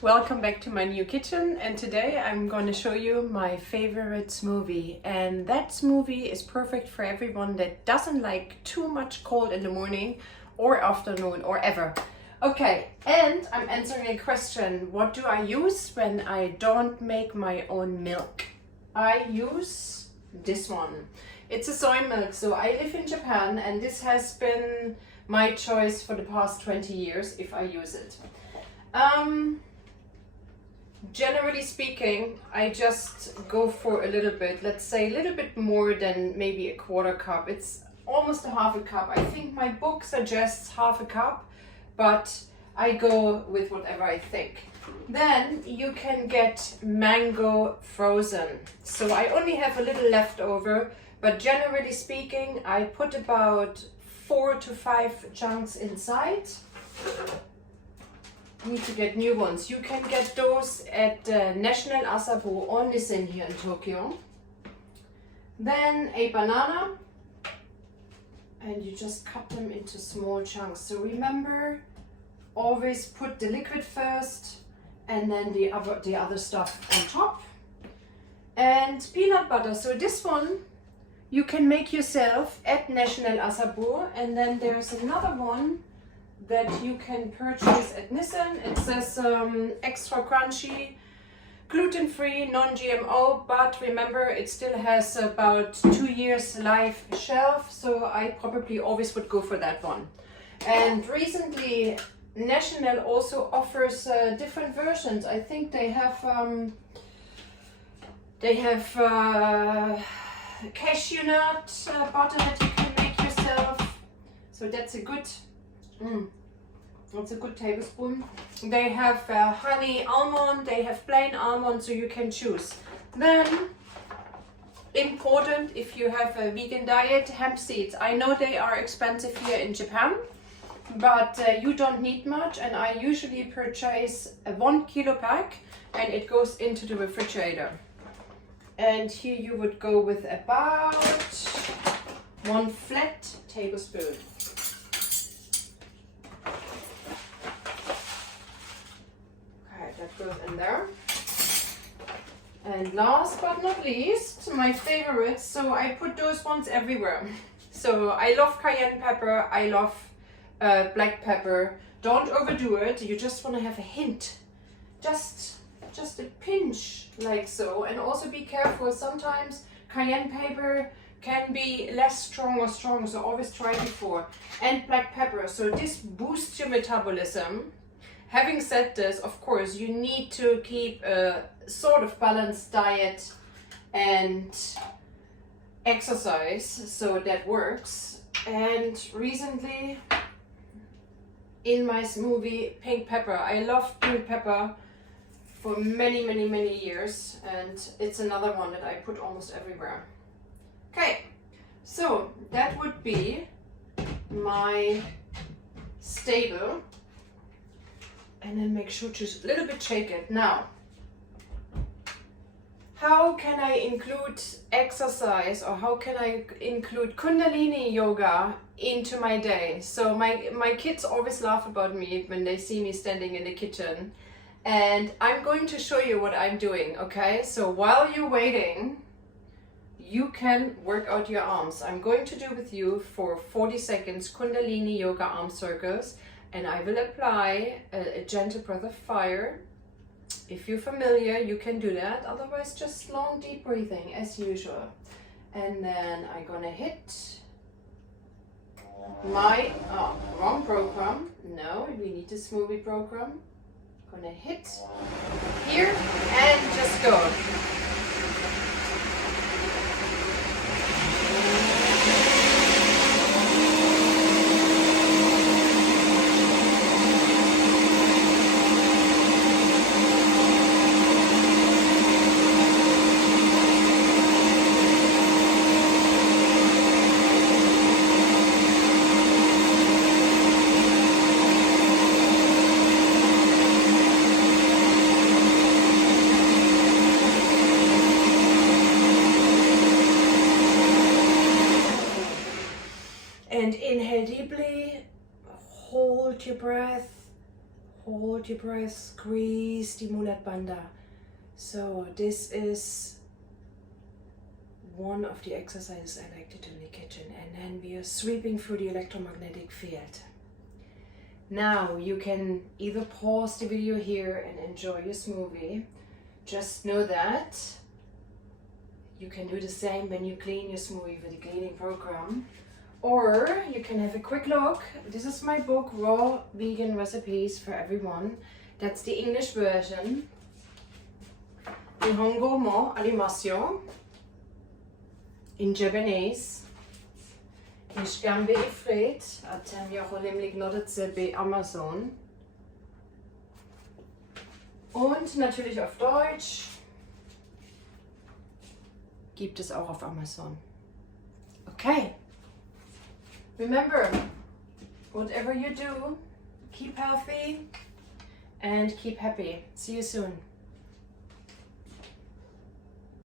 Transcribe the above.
Welcome back to my new kitchen, and today I'm going to show you my favorite smoothie. And that smoothie is perfect for everyone that doesn't like too much cold in the morning or afternoon or ever. Okay, and I'm answering a question. What do I use when I don't make my own milk? I use this one. It's a soy milk. So I live in Japan and this has been my choice for the past 20 years if I use it. Generally speaking, I just go for a little bit, let's say a little bit more than maybe a quarter cup. It's almost a half a cup. I think my book suggests half a cup, but I go with whatever I think. Then you can get mango frozen. So I only have a little left over, but generally speaking, I put about 4 to 5 chunks inside. Need to get new ones. You can get those at National Asabu or Nissin here in Tokyo. Then a banana, and you just cut them into small chunks. So remember, always put the liquid first and then the other stuff on top. And peanut butter. So this one you can make yourself at National Asabu, and then there's another one that you can purchase at Nissan. It says extra crunchy, gluten-free, non-GMO, but remember it still has about 2 years life shelf, so I probably always would go for that one. And recently National also offers different versions. I think they have cashew nut butter that you can make yourself, so that's a good it's a good tablespoon. They have honey almond, they have plain almond, so you can choose. Then, important if you have a vegan diet, hemp seeds. I know they are expensive here in Japan, but you don't need much, and I usually purchase a 1 kilo pack and it goes into the refrigerator. And here you would go with about 1 flat tablespoon. That goes in there. And last but not least, my favorites. So I put those ones everywhere. So I love cayenne pepper, I love black pepper. Don't overdo it. You just want to have a hint, just a pinch, like so. And also be careful. Sometimes cayenne pepper can be less strong or strong, so always try before. And black pepper. So this boosts your metabolism. Having said this, of course, you need to keep a sort of balanced diet and exercise, so that works. And recently, in my smoothie, pink pepper. I love pink pepper for many years, and it's another one that I put almost everywhere. Okay, so that would be my stable. And then make sure to a little bit shake it. Now, how can I include exercise, or how can I include Kundalini yoga into my day? So my kids always laugh about me when they see me standing in the kitchen. And I'm going to show you what I'm doing, okay? So while you're waiting, you can work out your arms. I'm going to do with you for 40 seconds Kundalini yoga arm circles. And I will apply a gentle breath of fire. If you're familiar, you can do that. Otherwise, just long, deep breathing as usual. And then I'm gonna hit my, wrong program. No, we need the smoothie program. Gonna hit here and just go. And inhale deeply, hold your breath, hold your breath, squeeze the Mulat Bandha. So this is one of the exercises I like to do in the kitchen, and then we are sweeping through the electromagnetic field. Now you can either pause the video here and enjoy your smoothie. Just know that you can do the same when you clean your smoothie with the cleaning program. Or you can have a quick look. This is my book, Raw Vegan Recipes for Everyone. That's the English version. Nihongo mo arimasu. In Japanese. Ishkambe ifrit. Atem yocholimlik nodetze be Amazon. Und natürlich auf Deutsch. Gibt es auch auf Amazon. Okay. Remember, whatever you do, keep healthy and keep happy. See you soon.